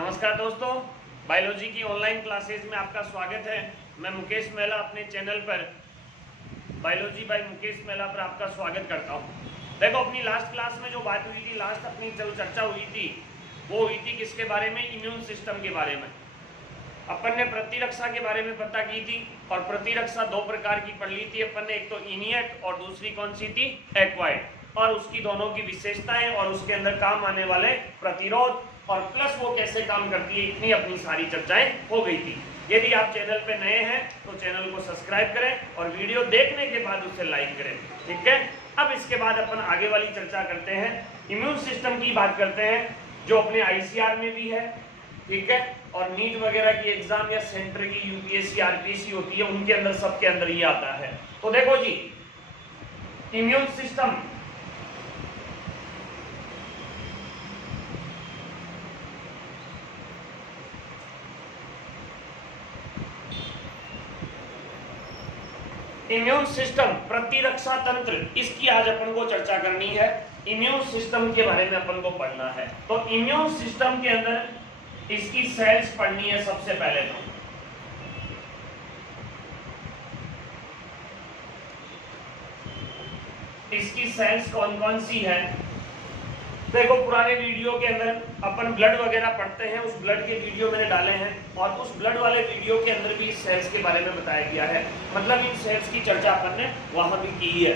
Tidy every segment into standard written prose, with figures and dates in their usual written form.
नमस्कार दोस्तों, बायोलॉजी की ऑनलाइन क्लासेज में आपका स्वागत है। मैं मुकेश मेहला अपने चैनल पर बायोलॉजी बाय मुकेश मेहला पर आपका स्वागत करता हूं। देखो, अपनी लास्ट क्लास में जो बात हुई थी, लास्ट अपनी जो चर्चा हुई थी वो हुई थी किसके बारे में? इम्यून सिस्टम के बारे में। अपन ने प्रतिरक्षा के बारे में पता की थी और प्रतिरक्षा दो प्रकार की पढ़ ली थी अपन ने, एक तो इनिएट और दूसरी कौन सी थी? एक्वायर्ड, और उसकी दोनों की विशेषताएं और उसके अंदर काम आने वाले प्रतिरोध और प्लस वो कैसे काम करती है, इतनी अपनी सारी चर्चाएं हो गई थी। यदि आप चैनल पे नए हैं तो चैनल को सब्सक्राइब करें और वीडियो देखने के बाद उसे लाइक करें, ठीक है। अब इसके बाद अपन आगे वाली चर्चा करते हैं, इम्यून सिस्टम की बात करते हैं, जो अपने आईसीआर में भी है, ठीक है, और नीट वगैरह की एग्जाम या सेंटर की यूपीएससी आरपीएससी होती है, उनके अंदर सबके अंदर ये आता है। तो देखो जी, इम्यून सिस्टम इम्यून सिस्टम, प्रतिरक्षा तंत्र, इसकी आज अपन को चर्चा करनी है। इम्यून सिस्टम के बारे में अपन को पढ़ना है। तो इम्यून सिस्टम के अंदर इसकी सेल्स पढ़नी है सबसे पहले। तो इसकी सेल्स कौन कौन सी है? देखो, पुराने वीडियो के अंदर अपन ब्लड वगैरह पढ़ते हैं, उस ब्लड के वीडियो मैंने डाले हैं और उस ब्लड वाले वीडियो के अंदर भी इस सेल्स के बारे में बताया गया है। मतलब इन सेल्स की चर्चा अपन ने वहां भी की है।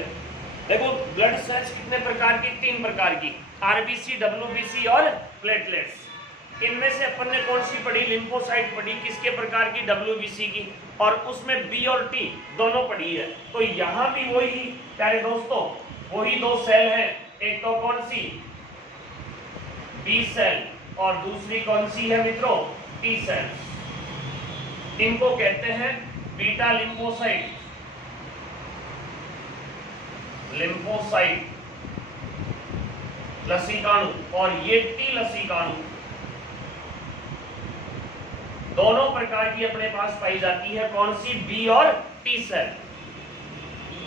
देखो, ब्लड सेल्स कितने प्रकार की? 3 प्रकार की, आरबीसी, डब्ल्यूबीसी और प्लेटलेट्स। इनमें से अपन ने कौन सी पढ़ी? लिम्फोसाइट पढ़ी, किसके प्रकार की? डब्ल्यूबीसी की, और उसमें बी और टी दोनों पढ़ी है। तो यहाँ भी वही प्यारे दोस्तों, वही 2 सेल है, एक तो कौन सी? बी सेल और दूसरी कौन सी है मित्रों? T cell. इनको कहते हैं बीटा लिम्फोसाइट, लिम्फोसाइट लसीकाणु, और ये टी लसीकाणु। दोनों प्रकार की अपने पास पाई जाती है। कौन सी? बी और टी सेल।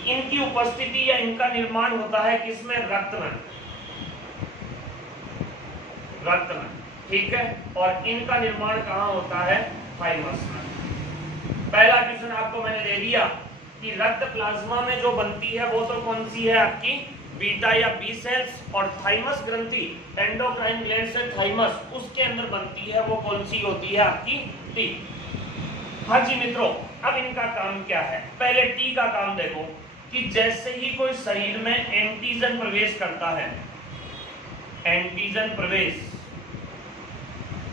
इनकी उपस्थिति या इनका निर्माण होता है किसमें? रक्त में, रक्त में, ठीक है। और इनका निर्माण कहाँ होता है? थाइमस में। पहला क्वेश्चन आपको मैंने दे दिया कि रक्त प्लाज्मा में जो बनती है वो तो कौन सी है आपकी? बीटा या बी सेल्स, और थाइमस ग्रंथि एंडोक्राइन ग्लैंड से थाइमस, उसके अंदर बनती है वो कौन सी होती है आपकी? टी। हाँ जी मित्रों, अब इनका काम क्या है? पहले टी का काम देखो कि जैसे ही कोई शरीर में एंटीजन प्रवेश करता है, एंटीजन प्रवेश,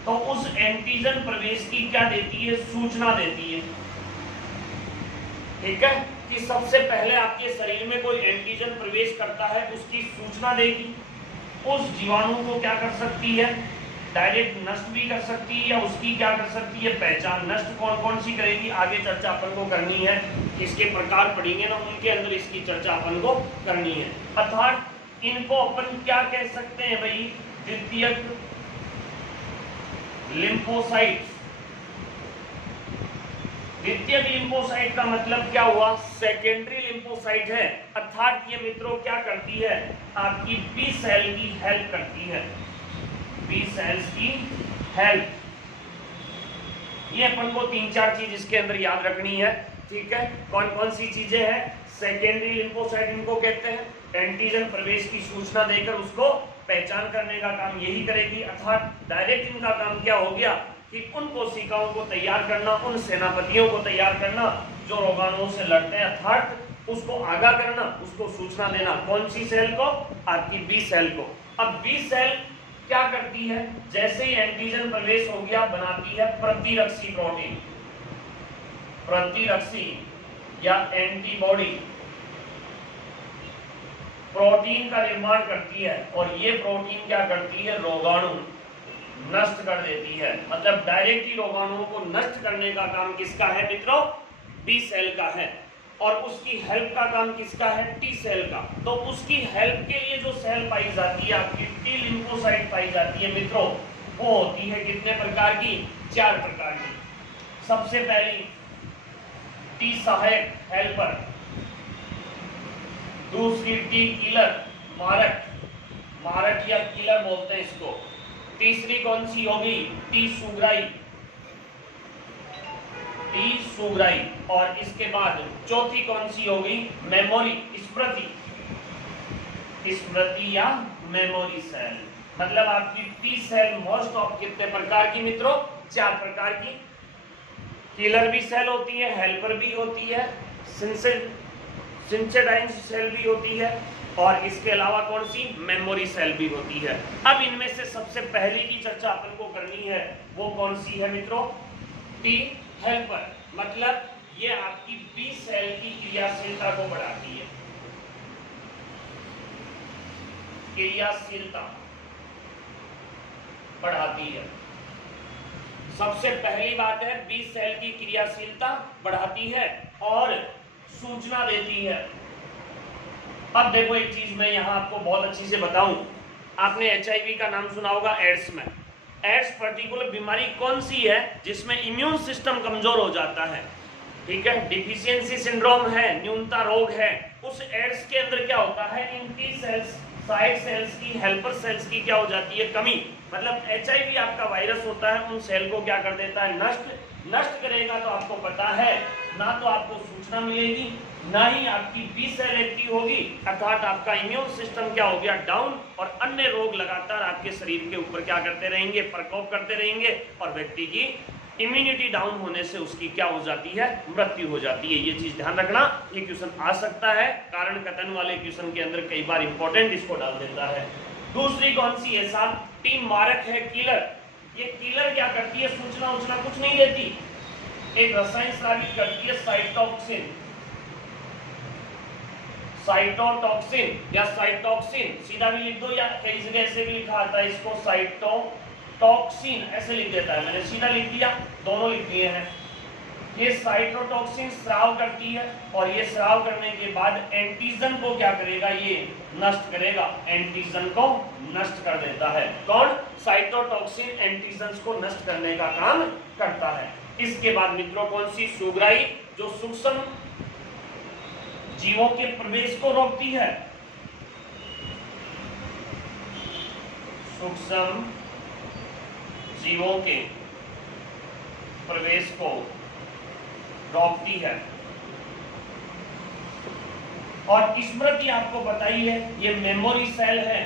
तो उस एंटीजन प्रवेश की क्या देती है? सूचना देती है, ठीक है। कि सबसे पहले आपके शरीर में कोई एंटीजन प्रवेश करता है, उसकी सूचना देगी। उस जीवाणु को क्या कर सकती है? डायरेक्ट नष्ट भी कर सकती है, या उसकी क्या कर सकती है? पहचान। नष्ट कौन कौन सी करेगी? आगे चर्चा अपन को करनी है, इसके प्रकार पढ़ेंगे ना, उनके अंदर इसकी चर्चा अपन को करनी है। अर्थात इनको अपन क्या कह सकते हैं भाई? द्वितीयक लिम्फोसाइट। द्वितीयक लिम्फोसाइट का मतलब क्या हुआ? सेकेंडरी लिम्फोसाइट है। अर्थात ये मित्रों क्या करती है? आपकी बी सेल की हेल्प करती है, बी सेल्स की हेल्प। ये अपन को 3-4 चीज इसके अंदर याद रखनी है, ठीक है। कौन कौन सी चीजें हैं? सेकेंडरी लिम्फोसाइट इनको कहते हैं, एंटीजन प्रवेश की सूचना देकर उसको पहचान करने का काम यही करेगी। अर्थात डायरेक्ट इनका काम क्या हो गया कि उन कोशिकाओं को तैयार करना, उन सेनापतियों को तैयार करना जो रोगाणुओं से लड़ते हैं, अर्थात उसको आगाह करना, उसको सूचना देना। कौन सी सेल को? आपकी बी सेल को। अब बी सेल क्या करती है? जैसे ही एंटीजन प्रवेश हो गया, बनाती है प्रतिरक्षी प्रोटीन, प्रतिरक्षी या एंटीबॉडी प्रोटीन का निर्माण करती है, और ये प्रोटीन क्या करती है? रोगाणु नष्ट कर देती है। मतलब डायरेक्ट ही रोगाणुओं को नष्ट करने का काम किसका है मित्रों? बी सेल का है। और उसकी हेल्प का काम किसका है? टी सेल का। तो उसकी हेल्प के लिए जो सेल पाई जाती है आपकी टी लिम्फोसाइट पाई जाती है मित्रों, वो होती है कितने प्रकार की? 4 प्रकार की। सबसे पहली टी सहायक, हेल्पर। दूसरी टी किलर, मारक, मारक या किलर बोलते हैं इसको। तीसरी कौन सी होगी? टी सुगराई, टी सुगराई। और इसके बाद चौथी कौन सी होगी? मेमोरी, स्मृति, स्मृति या मेमोरी सेल। मतलब आपकी टी सेल मोस्ट ऑफ कितने प्रकार की मित्रों? 4 प्रकार की। किलर भी सेल होती है, हेल्पर भी होती है, सिंसेडाइन सेल भी होती है, और इसके अलावा कौन सी? मेमोरी सेल भी होती है। अब इनमें से सबसे पहले की चर्चा अपन को करनी है वो कौन सी है मित्रों? T helper. मतलब ये आपकी बी सेल की क्रियाशीलता को बढ़ाती है, क्रियाशीलता बढ़ाती है। सबसे पहली बात है बी सेल की क्रियाशीलता बढ़ाती है और सूचना देती है। अब देखो एक चीज मैं यहां आपको बहुत अच्छी से बताऊं, आपने एचआईवी का नाम सुना होगा, एड्स में। एड्स पर्टिकुलर बीमारी कौन सी है जिसमें इम्यून सिस्टम कमजोर हो जाता है, ठीक है, डिफिशियंसी सिंड्रोम है, न्यूनता रोग है। उस एड्स के अंदर क्या होता है? इन टी सेल्स, साइड सेल्स की, हेल्पर सेल्स की क्या हो जाती है? कमी। मतलब एचआईवी आपका वायरस होता है, उन सेल को क्या कर देता है? नष्ट करेगा। तो आपको पता है ना तो आपको सूचना मिलेगी, ना ही आपकी बी सेल एक्टिव होगी, अर्थात आपका इम्यून सिस्टम क्या हो गया? डाउन। और अन्य रोग लगातार आपके शरीर के ऊपर क्या करते रहेंगे? प्रकोप करते रहेंगे, और व्यक्ति की इम्यूनिटी डाउन होने से उसकी क्या हो जाती है? मृत्यु हो जाती है। ये चीज ध्यान रखना, ये क्वेश्चन आ सकता है, कारण कथन वाले क्वेश्चन के अंदर कई बार इंपॉर्टेंट इसको डाल देता है। दूसरी कौन सी है साहब? टीम मारक है, किलर। ये किलर क्या करती है? सूचना कुछ नहीं देती, एक रसायन स्रावित करती है, साइटोटॉक्सिन, साइटोटॉक्सिन या साइटोक्सिन, सीधा भी लिख दो या कई जगह ऐसे भी लिखा आता है इसको साइटोटॉक्सिन, ऐसे लिख देता है, मैंने सीधा लिख दिया, दोनों लिख दिए हैं। ये साइटोटॉक्सिन स्राव करती है, और ये स्राव करने के बाद एंटीजन को क्या करेगा? ये नष्ट करेगा, एंटीजन को नष्ट कर देता है। कौन? साइटोटॉक्सिन एंटीजन को नष्ट करने का काम करता है। इसके बाद मित्रों कौन सी? सुगराई, जो सूक्ष्म जीवों के प्रवेश को रोकती है, सूक्ष्म जीवों के प्रवेश को रोकती है। और स्मृति आपको बताई है, ये मेमोरी सेल है,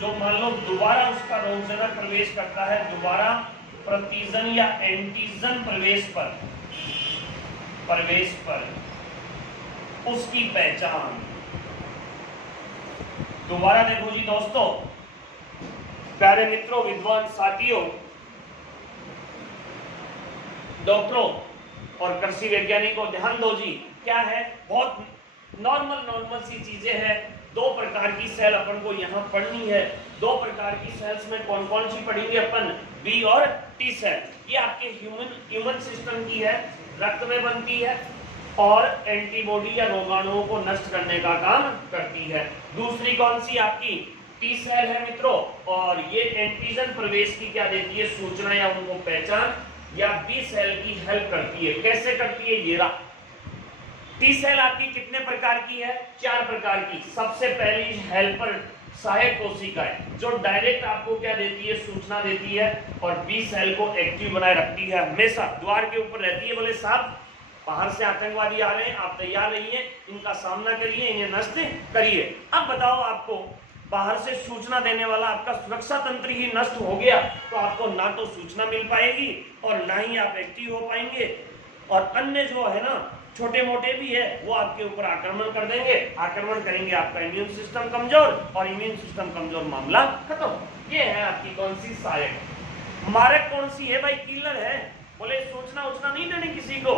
जो मान लो दोबारा उसका रोगजनक प्रवेश करता है, दोबारा प्रतिजन या एंटीजन प्रवेश पर उसकी पहचान। दोबारा देखो जी दोस्तों, प्यारे मित्रों, विद्वान साथियों, डॉक्टरों और कृषि वैज्ञानिकों, ध्यान दो जी। क्या है? बहुत नॉर्मल सी चीजें हैं। 2 प्रकार की सेल अपन को यहाँ पढ़नी है। 2 प्रकार की सेल्स में कौन कौन सी पढ़ेंगे अपन? बी और टी सेल। ये आपके ह्यूमन सिस्टम की है, रक्त में बनती है और एंटीबॉडी या रोगाणुओं को नष्ट करने का काम करती है। दूसरी कौन सी? आपकी टी सेल है मित्रों, और ये एंटीजन प्रवेश की क्या देती है? सूचना या उनको पहचान, या बी सेल की हेल्प करती है। कैसे करती है? ये रहा। टी सेल आपकी कितने प्रकार की है? 4 प्रकार की। सबसे पहली हेल्पर सहायक कोशिकाएं, जो डायरेक्ट आपको क्या देती है? सूचना देती है, और बी सेल को एक्टिव बनाए रखती है, हमेशा द्वार के ऊपर रहती है। बोले साहब बाहर से आतंकवादी आ रहे हैं, आप तैयार रहिए, इनका सामना करिए, इन्हें नष्ट करिए। अब बताओ, आपको बाहर से सूचना देने वाला आपका सुरक्षा तंत्र ही नष्ट हो गया, तो आपको ना तो सूचना मिल पाएगी और ना ही आप एक्टिव हो पाएंगे, और अन्य जो है ना छोटे मोटे भी है वो आपके ऊपर आक्रमण कर देंगे। आक्रमण करेंगे, आपका इम्यून सिस्टम कमजोर, और इम्यून सिस्टम कमजोर, मामला खत्म। ये है आपकी कौन सी? सहायक। मारक कौन सी है भाई? किलर है। बोले सूचना नहीं देनी किसी को,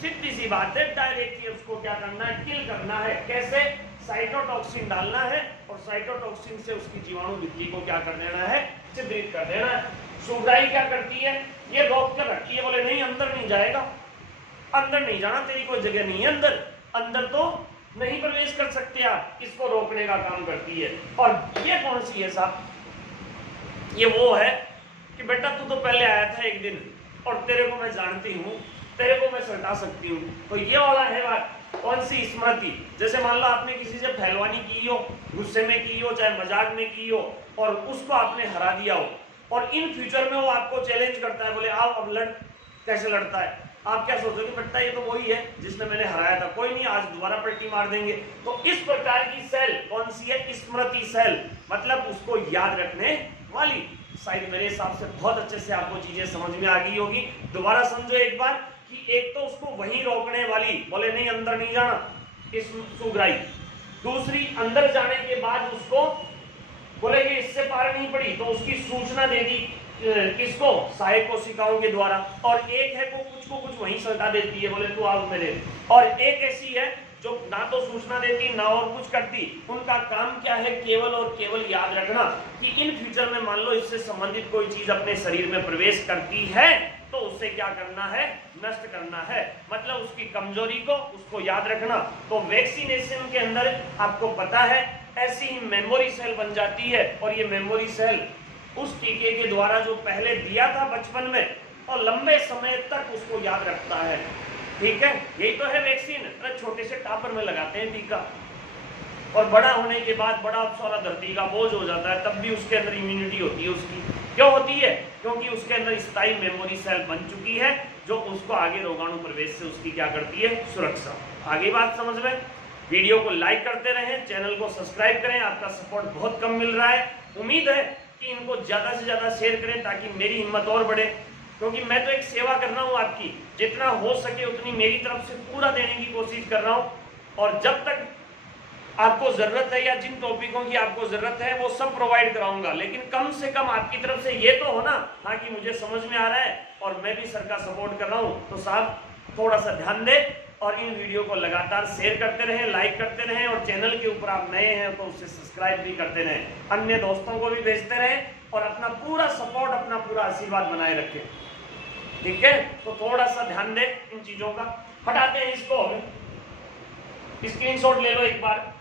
सीधी सी बात है, डायरेक्टली उसको क्या करना है? किल करना है। कैसे? साइटोटॉक्सिन डालना है, और साइटोटॉक्सिन से उसकी जीवाणु भित्ति को क्या कर देना है? छिद्रित कर देना है। सुगराई क्या करती है? ये रोक कर रखती है, बोले नहीं अंदर नहीं जाएगा, अंदर नहीं जाना, तेरी कोई जगह नहीं है अंदर तो नहीं प्रवेश कर सकते आप, इसको रोकने का काम करती है। और ये कौन सी है साहब? ये वो है कि बेटा तू तो पहले आया था एक दिन, और तेरे को मैं जानती हूँ, तेरे को मैं सटा सकती हूँ। तो ये वाला है बात। कौन सी? स्मृति। जैसे मान लो आपने किसी से पहलवानी की हो, गुस्से में की हो, चाहे मजाक में की हो, और उसको आपने हरा दिया हो, और इन फ्यूचर में वो आपको चैलेंज करता है, बोले आओ अब लड़। कैसे लड़ता है? आप क्या सोचोगे, बेटा ये तो वही है जिसने मैंने हराया था, कोई नहीं आज दोबारा पलटी मार देंगे। तो इस प्रकार की सेल कौन सी है? स्मृति सेल, मतलब उसको याद रखने वाली। शायद मेरे हिसाब से बहुत अच्छे से आपको चीजें समझ में आ गई होगी। दोबारा समझो एक बार कि एक तो उसको वहीं रोकने वाली, बोले नहीं अंदर नहीं जाना, इस सुग्राही। दूसरी, अंदर जाने के बाद उसको बोले कि इससे पार नहीं पड़ी तो उसकी सूचना दे दी किसको? सहायक कोशिकाओं के द्वारा। और एक है वो को कुछ वहीं सल्टा देती है, बोले तू आओ मेरे। और एक ऐसी है जो ना तो सूचना देती ना और कुछ करती, उनका काम क्या है? केवल और केवल याद रखना कि इन फ्यूचर में मान लो इससे संबंधित कोई चीज अपने शरीर में प्रवेश करती है तो उससे क्या करना है? नष्ट करना है, मतलब उसकी कमजोरी को उसको याद रखना। तो वैक्सीनेशन के अंदर आपको पता है ऐसी ही मेमोरी सेल बन जाती है, और ये मेमोरी सेल उस टीके के द्वारा जो पहले दिया था बचपन में और लंबे समय तक उसको याद रखता है। ठीक है, यही तो है वैक्सीन। छोटे से टापर में लगाते हैं टीका, और बड़ा होने के बाद बड़ा सारा धरती का बोझ हो जाता है, तब भी उसके अंदर इम्यूनिटी होती है उसकी। क्यों होती है? क्योंकि उसके अंदर स्थायी मेमोरी सेल बन चुकी है जो उसको आगे रोगाणु प्रवेश से उसकी क्या करती है? सुरक्षा। आगे बात समझ में? वीडियो को लाइक करते रहें, चैनल को सब्सक्राइब करें, आपका सपोर्ट बहुत कम मिल रहा है। उम्मीद है कि इनको ज्यादा से ज्यादा शेयर करें ताकि मेरी हिम्मत और बढ़े, क्योंकि मैं तो एक सेवा कर रहा हूँ आपकी, जितना हो सके उतनी मेरी तरफ से पूरा देने की कोशिश कर रहा हूँ। और जब तक आपको जरूरत है या जिन टॉपिकों की आपको जरूरत है वो सब प्रोवाइड कराऊंगा, लेकिन कम से कम आपकी तरफ से ये तो हो ना, हाँ कि मुझे समझ में आ रहा है और मैं भी सर का सपोर्ट कर रहा हूँ। तो साहब थोड़ा सा ध्यान दें और इन वीडियो को लगातार शेयर करते रहें, लाइक करते रहें, और चैनल के ऊपर आप नए हैं तो उसे सब्सक्राइब भी करते रहें, अन्य दोस्तों को भी भेजते रहें और अपना पूरा सपोर्ट, अपना पूरा आशीर्वाद बनाए रखें। ठीक है, तो थोड़ा सा ध्यान दें इन चीजों का। हटाते हैं इसको, स्क्रीनशॉट ले लो एक बार।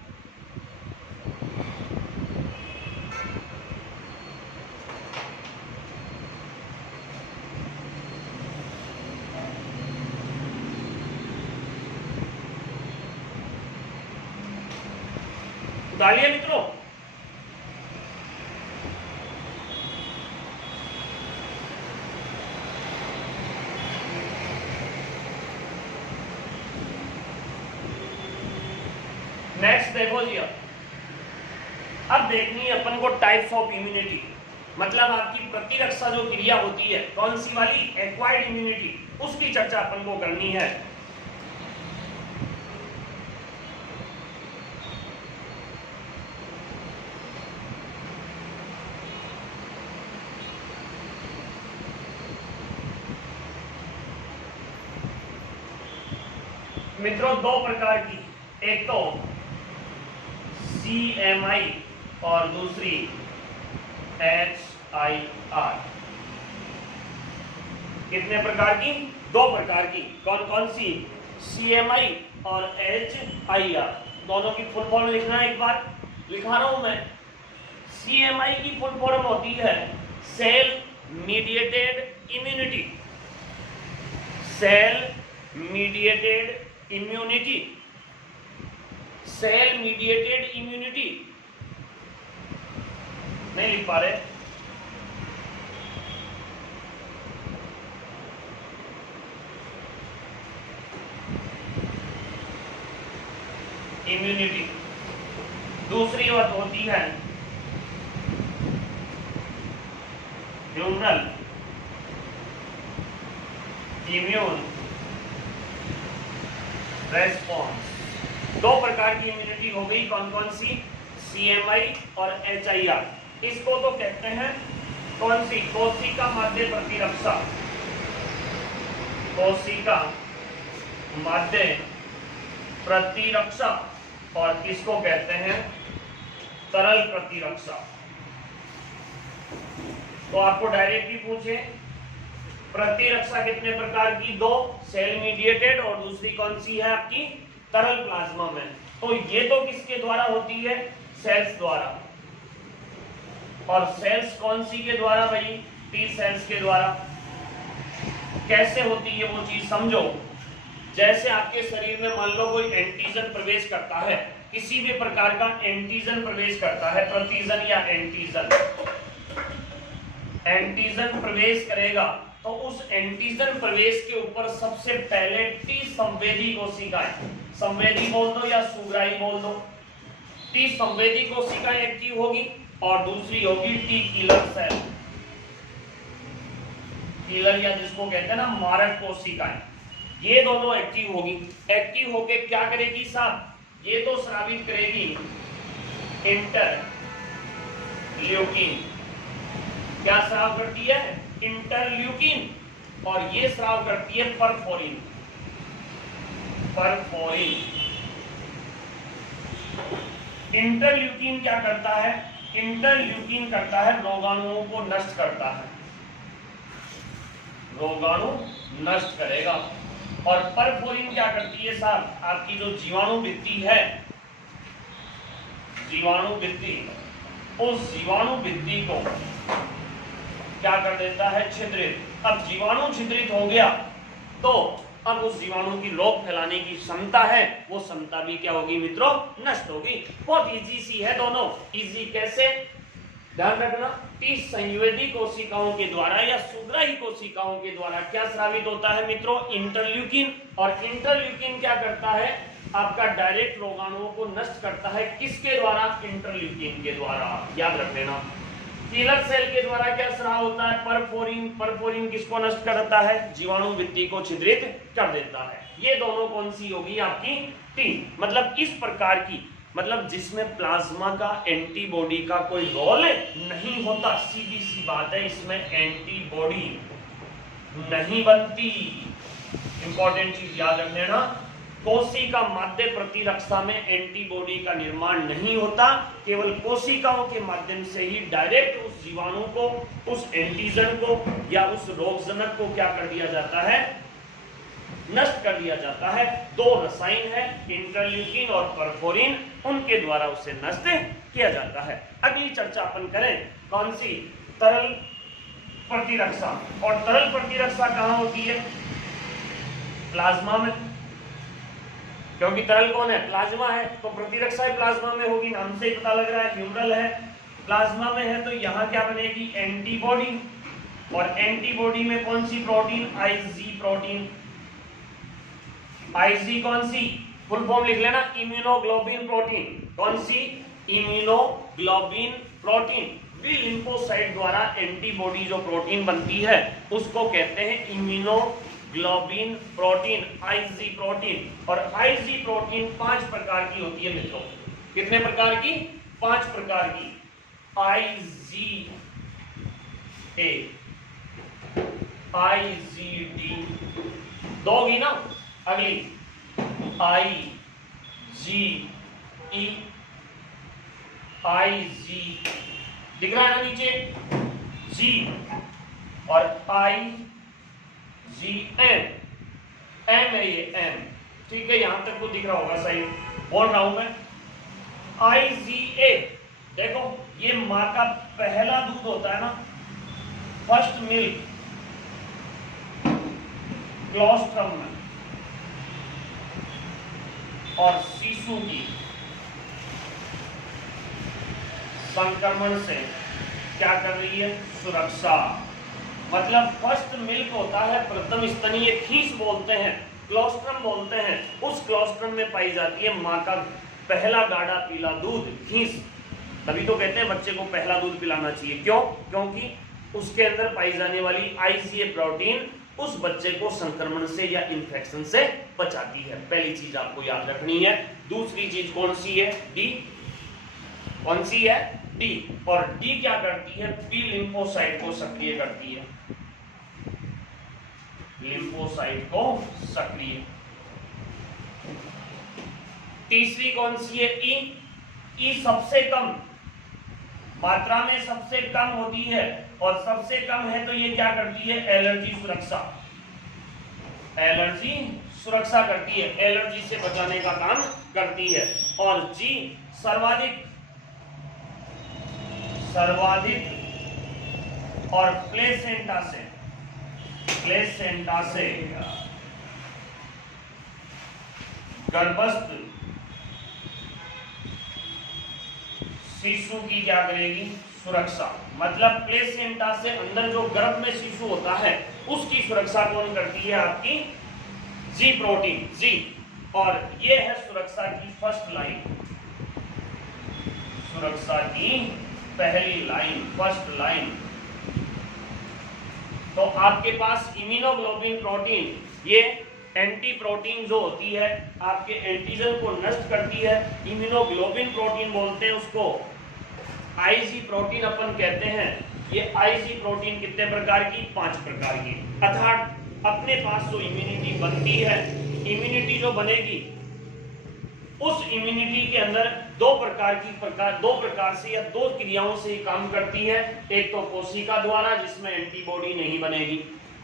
उतारिए मित्रों। नेक्स्ट देखो जी, अब देखनी है अपन को टाइप्स ऑफ इम्यूनिटी, मतलब आपकी प्रतिरक्षा जो क्रिया होती है कौन सी वाली? एक्वायर्ड इम्यूनिटी, उसकी चर्चा अपन को करनी है। मित्रों दो प्रकार की, एक तो CMI और दूसरी HIR। कितने प्रकार की? दो प्रकार की। कौन कौन सी? CMI और HIR। दोनों की फुल फॉर्म लिखना है, एक बार लिखा रहा हूं मैं। CMI की फुल फॉर्म होती है cell mediated immunity, cell mediated immunity, cell mediated immunity. नहीं लिख पा रहे? इम्यूनिटी। दूसरी बात होती है ह्यूमरल इम्यून रेस्पॉन्स। दो प्रकार की इम्यूनिटी हो गई, कौन कौन सी? CMI और HIR। इसको तो कहते हैं कौन सी? कोशिका माध्य प्रतिरक्षा, कोशिका माध्य प्रतिरक्षा, और किसको कहते हैं? तरल प्रतिरक्षा। तो आपको डायरेक्टली पूछे प्रतिरक्षा कितने प्रकार की? दो, सेल मीडिएटेड और दूसरी कौन सी है आपकी? तरल प्लाज्मा में। तो ये तो किसके द्वारा होती है? सेल्स द्वारा। और सेल्स कौन सी के द्वारा भाई? T सेल्स के द्वारा। कैसे होती है वो चीज समझो। जैसे आपके शरीर में मान लो कोई एंटीजन प्रवेश करता है, किसी भी प्रकार का एंटीजन प्रवेश करता है, प्रतिजन या एंटीजन, एंटीजन प्रवेश करेगा तो उस एंटीजन प्रवेश के ऊपर सबसे पहले टी संवेदी कोशिकाएं, संवेदी बोल दो या सुग्राही बोल दो, टी संवेदी कोशिकाएं एक्टिव होगी और दूसरी होगी टी किलर सेल, किलर या जिसको कहते हैं ना मारक कोशिकाएं, ये दोनों एक्टिव होगी। एक्टिव होके क्या करेगी साहब, ये तो स्रावित करेगी इंटरल्यूकिन, क्या स्राव करती है इंटरल्यूकिन, और ये स्राव करती है परफोरिन, परफोरिन। इंटरल्यूकिन क्या करता है, इंटरल्यूकिन करता है रोगाणुओं को नष्ट करता है, रोगाणु नष्ट करेगा। और परफोरिन क्या करती है साहब, आपकी जो जीवाणु भित्ति है, जीवाणु भित्ति, उस जीवाणु भित्ति को क्या कर देता है, छिद्रित। अब जीवाणु छिद्रित हो गया तो अब उस जीवाणु की रोग फैलाने की क्षमता है, वो क्षमता भी क्या होगी मित्रों, नष्ट होगी। बहुत इजी सी है दोनों, इजी कैसे, ध्यान रखना, टी संवेदी कोशिकाओं के द्वारा या सुग्राही कोशिकाओं के द्वारा क्या स्रावित होता है मित्रों, इंटरल्यूकिन। और इंटरल्यूकिन क्या करता है, आपका डायरेक्ट रोगाणुओं को नष्ट करता है, किसके द्वारा, इंटरल्यूकिन के द्वारा, याद रख लेना। किलर सेल के द्वारा क्या स्राव होता है, परफोरिन, परफोरिन किसको नष्ट करता है, जीवाणु भित्ति को छिद्रित कर देता है। ये दोनों कौन सी होगी आपकी, टी, मतलब इस प्रकार की, मतलब जिसमें प्लाज्मा का एंटीबॉडी का कोई रोल नहीं होता, सीधी सी बात है, इसमें एंटीबॉडी नहीं बनती। इंपॉर्टेंट चीज याद रख लेना, कोशिका माध्य प्रतिरक्षा में एंटीबॉडी का निर्माण नहीं होता, केवल कोशिकाओं के माध्यम से ही डायरेक्ट उस जीवाणु को, उस एंटीजन को या उस रोगजनक को क्या कर दिया जाता है, नष्ट कर दिया जाता है। दो रसायन है इंटरल्यूकिन और परफोरिन, उनके द्वारा उसे नष्ट किया जाता है। अगली चर्चा अपन करें कौन सी, तरल प्रतिरक्षा। और तरल प्रतिरक्षा कहां होती है, प्लाज्मा में, क्योंकि तरल कौन है, प्लाज्मा है, तो प्रतिरक्षा प्लाज्मा में होगी, नाम से ही पता लग रहा है, ह्यूमरल है, प्लाज्मा में है, तो यहाँ क्या बनेगी, एंटीबॉडी। और एंटीबॉडी में कौन सी प्रोटीन, आईजी प्रोटीन, आईजी कौन सी, फुल फॉर्म लिख लेना, इम्यूनोग्लोबिन प्रोटीन, कौन सी, इम्यूनोग्लोबिन प्रोटीन। बी लिम्फोसाइट द्वारा एंटीबॉडी जो प्रोटीन बनती है उसको कहते हैं इम्यूनोग्लोबिन प्रोटीन, आईजी प्रोटीन। और आईजी प्रोटीन 5 प्रकार की होती है मित्रों, कितने प्रकार की, 5 प्रकार की, आईजी ए, आईजीडी, दोगी ना, अगली आई जी ई, आई जी दिख रहा है ना नीचे, जी, और आई जी एम, एम है ये, एम, ठीक है, यहां तक तो दिख रहा होगा, सही बोल रहा हूं मैं। आई जी ए, देखो ये मां का पहला दूध होता है ना, फर्स्ट मिल्क, क्लोस्ट्रम में, और शिशु की संक्रमण से क्या कर रही है, सुरक्षा। मतलब फर्स्ट मिल्क होता है, प्रथम स्तनीय खीस बोलते हैं, क्लोस्ट्रम बोलते हैं, उस क्लोस्ट्रम में पाई जाती है मां का पहला गाढ़ा पीला दूध, खीस। तभी तो कहते हैं बच्चे को पहला दूध पिलाना चाहिए, क्यों, क्योंकि उसके अंदर पाई जाने वाली आईसीए प्रोटीन उस बच्चे को संक्रमण से या इन्फेक्शन से बचाती है। पहली चीज आपको याद रखनी है। दूसरी चीज कौन सी है, डी, कौन सी है, डी। और डी क्या करती है, बी लिम्फोसाइट को सक्रिय करती है, लिम्फोसाइट को सक्रिय। तीसरी कौन सी है, ई। ई सबसे कम मात्रा में सबसे कम होती है, और सबसे कम है तो ये क्या करती है, एलर्जी सुरक्षा, एलर्जी सुरक्षा करती है, एलर्जी से बचाने का काम करती है। और जी सर्वाधिक, सर्वाधिक और प्लेसेंटा से, प्लेसेंटा से गर्भस्थ शिशु की क्या करेगी, सुरक्षा, मतलब प्लेसेंटा से अंदर जो गर्भ में शिशु होता है उसकी सुरक्षा कौन करती है? आपकी जी प्रोटीन, जी। और ये है सुरक्षा की फर्स्ट लाइन, सुरक्षा की पहली लाइन, फर्स्ट लाइन। तो आपके पास इम्यूनोग्लोबिन प्रोटीन, ये एंटी प्रोटीन जो होती है आपके एंटीजन को नष्ट करती है, इम्यूनोग्लोबिन प्रोटीन बोलते हैं उसको, आईजी प्रोटीन अपन कहते हैं। ये आईजी प्रोटीन कितने प्रकार की? 5 प्रकार की। अर्थात अपने पास जो इम्यूनिटी बनती है, इम्यूनिटी जो बनेगी उस इम्यूनिटी के अंदर दो प्रकार से या दो क्रियाओं से काम करती है। एक तो कोशिका द्वारा जिसमें एंटीबॉडी नहीं बनेगी,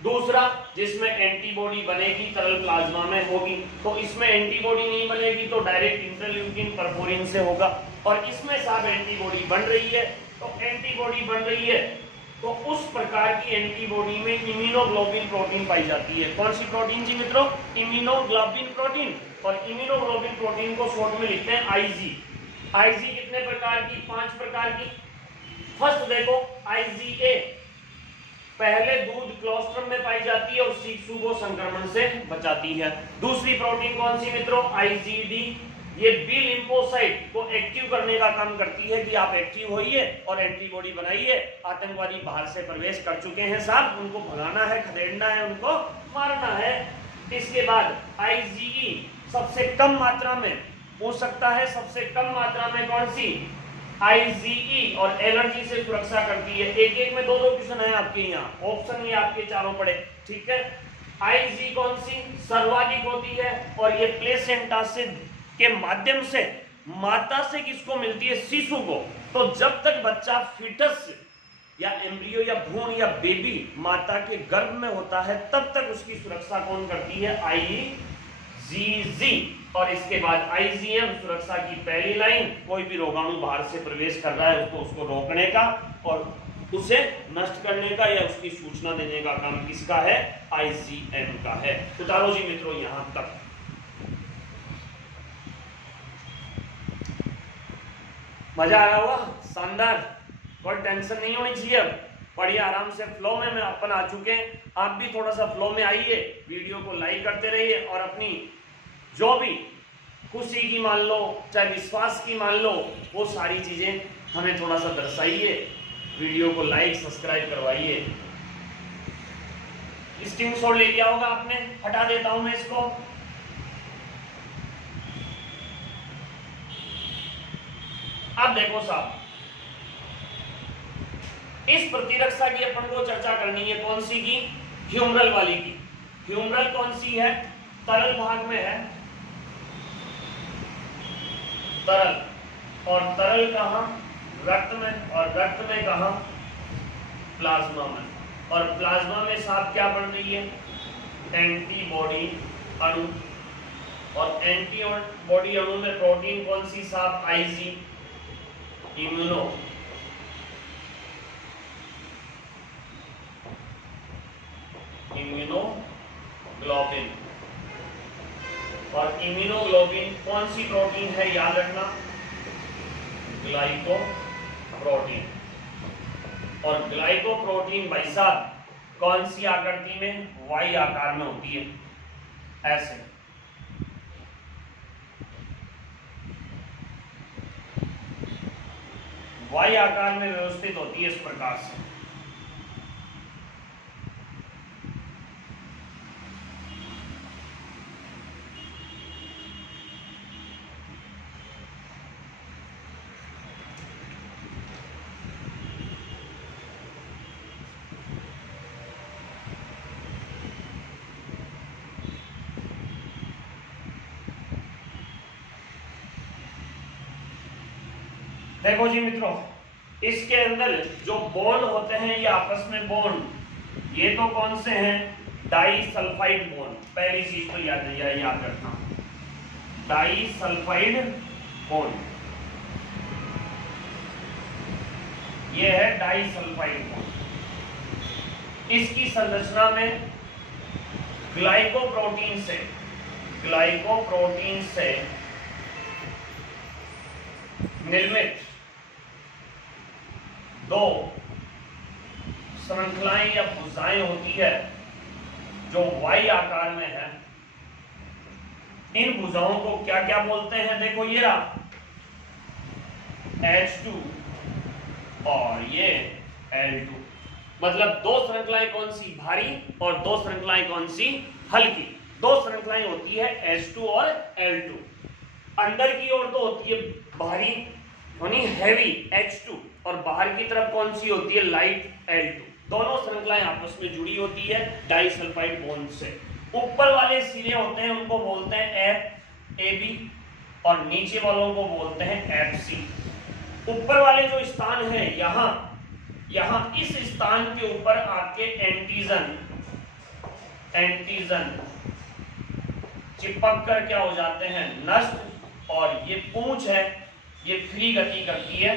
दूसरा जिसमें एंटीबॉडी बनेगी तरल प्लाज्मा में होगी। तो इसमें एंटीबॉडी नहीं बनेगी तो डायरेक्ट इंटरल्यूकिन परफोरिन से होगा, और इसमें साहब एंटीबॉडी बन रही है। तो एंटीबॉडी बन रही है तो उस प्रकार की एंटीबॉडी में इम्यूनोग्लोबिन प्रोटीन पाई जाती है। कौन सी प्रोटीन जी मित्रों? Immunoglobulin protein. और इम्यूनोग्लोबिन प्रोटीन को शॉर्ट में लिखते हैं आईजी। आईजी कितने प्रकार की? 5 प्रकार की। फर्स्ट देखो आईजीए, पहले दूध क्लोस्ट्रम में पाई जाती है और शिशु को संक्रमण से बचाती है। दूसरी प्रोटीन कौन सी मित्रों? आईजीडी, ये बी लिम्फोसाइट को एक्टिव करने का काम करती है कि आप एक्टिव होइए और एंटीबॉडी बनाइए। आतंकवादी बाहर से प्रवेश कर चुके हैं साहब, उनको भगाना है, खदेड़ना है, उनको मारना है। इसके बाद आईजीई सबसे कम मात्रा में हो सकता है, सबसे कम मात्रा में कौन सी? आईजीई, और एलर्जी से सुरक्षा करती है। एक एक में दो क्वेश्चन है आपके यहाँ, ऑप्शन ये आपके चारों पड़े, ठीक है। आईजी कौन सी? सर्वाधिक होती है, और ये प्लेसेंटा से के माध्यम से माता से किसको मिलती है? शिशु को। तो जब तक बच्चा फीटस या एम्ब्रियो या भ्रूण या बेबी माता के गर्भ में होता है तब तक उसकी सुरक्षा कौन करती है? आईजीजी। और इसके बाद आईजीएम, सुरक्षा की पहली लाइन, कोई भी रोगाणु बाहर से प्रवेश कर रहा है उसको रोकने का और उसे नष्ट करने का या उसकी सूचना देने का काम किसका है? आईजीएम का है। उतारो जी मित्रों यहां तक। मजा आया होगा? शानदार, कोई टेंशन नहीं होनी चाहिए। अब पढ़िए आराम से, फ्लो में मैं अपन आ चुके हैं। आप भी थोड़ा सा फ्लो में आइए, वीडियो को लाइक करते रहिए और अपनी जो भी खुशी की मान लो चाहे विश्वास की मान लो, वो सारी चीजें हमें थोड़ा सा दर्शाइए। वीडियो को लाइक सब्सक्राइब करवाइए। स्क्रीनशॉट ले लिया होगा आपने, हटा देता हूं मैं इसको। अब देखो साहब, इस प्रतिरक्षा की अपन को चर्चा करनी है, कौन सी की? ह्यूमरल वाली की। ह्यूमरल कौन सी है? तरल भाग में है, तरल। और तरल कहां? रक्त में। और रक्त में कहां? प्लाज्मा में। और प्लाज्मा में साहब क्या बन रही है? एंटीबॉडी अणु। और एंटीबॉडी अणु में प्रोटीन कौन सी साहब? IG, immunoglobulin. और इम्यूनोग्लोबिन कौन सी प्रोटीन है? याद रखना, ग्लाइकोप्रोटीन। और ग्लाइकोप्रोटीन भाई साहब कौन सी आकृति में? वाई आकार में होती है, ऐसे। वाई आकार में व्यवस्थित होती है इस प्रकार से। देखो जी मित्रों, इसके अंदर जो बॉन्ड होते हैं ये आपस में बॉन्ड, ये तो कौन से हैं? Disulphide bond. पहली चीज तो याद रखना, डाई सल्फाइड बॉन्ड, ये है डाई सल्फाइड बॉन्ड। इसकी संरचना में ग्लाइकोप्रोटीन से निर्मित दो श्रृंखलाएं या भुजाएं होती है जो वाई आकार में है, इन भुजाओं को क्या क्या बोलते हैं? देखो ये रहा H2 और ये L2, मतलब दो श्रृंखलाएं कौन सी? भारी, और दो श्रृंखलाएं कौन सी? हल्की। दो श्रृंखलाएं होती है H2 और L2। अंदर की ओर तो होती है भारी यानी हैवी H2, और बाहर की तरफ कौन सी होती है? Light L2। दोनों श्रृंखलाएं आपस में जुड़ी होती है डाइसल्फाइड बॉन्ड से। ऊपर वाले सिरे होते हैं उनको बोलते हैं FAB, और नीचे वालों को बोलते हैं FC। ऊपर वाले जो स्थान है यहां इस स्थान के ऊपर आपके एंटीजन चिपक कर क्या हो जाते हैं? नष्ट। और ये पूंछ है, ये फ्री गति करती है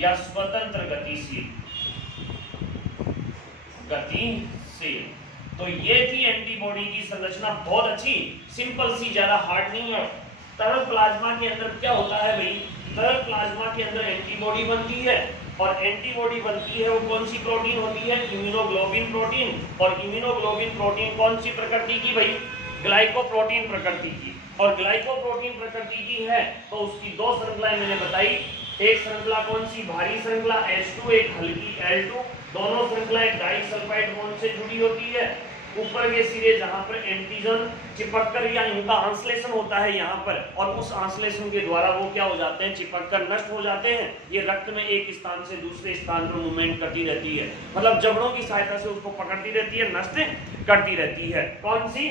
या स्वतंत्र गतिशील। तो ये थी एंटीबॉडी की संरचना, बहुत अच्छी, सिंपल सी, ज्यादा हार्ड नहीं है। तरल प्लाज्मा के अंदर क्या होता है भाई? तरल प्लाज्मा के अंदर एंटीबॉडी बनती है, और एंटीबॉडी बनती है वो कौन सी प्रोटीन होती है? Immunoglobulin protein. और इम्यूनोग्लोबिन प्रोटीन कौन सी प्रकृति की भाई? ग्लाइकोप्रोटीन प्रकृति की। और ग्लाइकोप्रोटीन प्रकृति की है तो उसकी दो श्रृंखलाएं मैंने बताई। एक श्रृंखला कौन सी? भारी श्रृंखला H2, एक हल्की L2। दोनों श्रृंखलाएं डाइसल्फाइड बॉन्ड से जुड़ी होती है। ऊपर के सिरे जहां पर एंटीजन चिपककर या इनका आंसलेशन होता है यहाँ पर, और उस आंसलेशन के द्वारा वो क्या हो जाते हैं? चिपककर नष्ट हो जाते हैं। ये रक्त में एक स्थान से दूसरे स्थान पर मूवमेंट करती रहती है, मतलब जबड़ों की सहायता से उसको पकड़ती रहती है, नष्ट करती रहती है। कौन सी?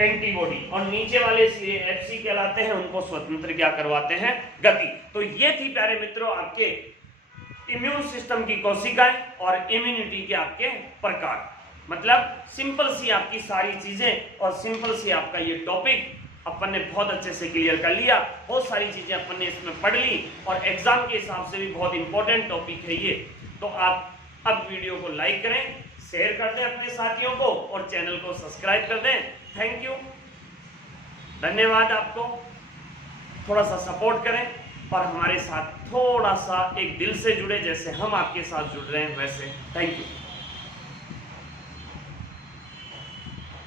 एंटीबॉडी। और नीचे वाले सिरे FC कहलाते हैं, उनको स्वतंत्र क्या करवाते हैं? गति। तो ये थी प्यारे मित्रों आपके इम्यून सिस्टम की कोशिकाएं और इम्यूनिटी के आपके प्रकार। मतलब सिंपल सी आपकी सारी चीजें और सिंपल सी आपका ये टॉपिक अपन ने बहुत अच्छे से क्लियर कर लिया। बहुत सारी चीजें अपन ने इसमें पढ़ ली, और एग्जाम के हिसाब से भी बहुत इंपॉर्टेंट टॉपिक है ये। तो आप अब वीडियो को लाइक करें, शेयर कर दें अपने साथियों को, और चैनल को सब्सक्राइब कर दें। थैंक यू, धन्यवाद आपको। थोड़ा सा सपोर्ट करें और हमारे साथ थोड़ा सा एक दिल से जुड़े, जैसे हम आपके साथ जुड़ रहे हैं वैसे। Thank you.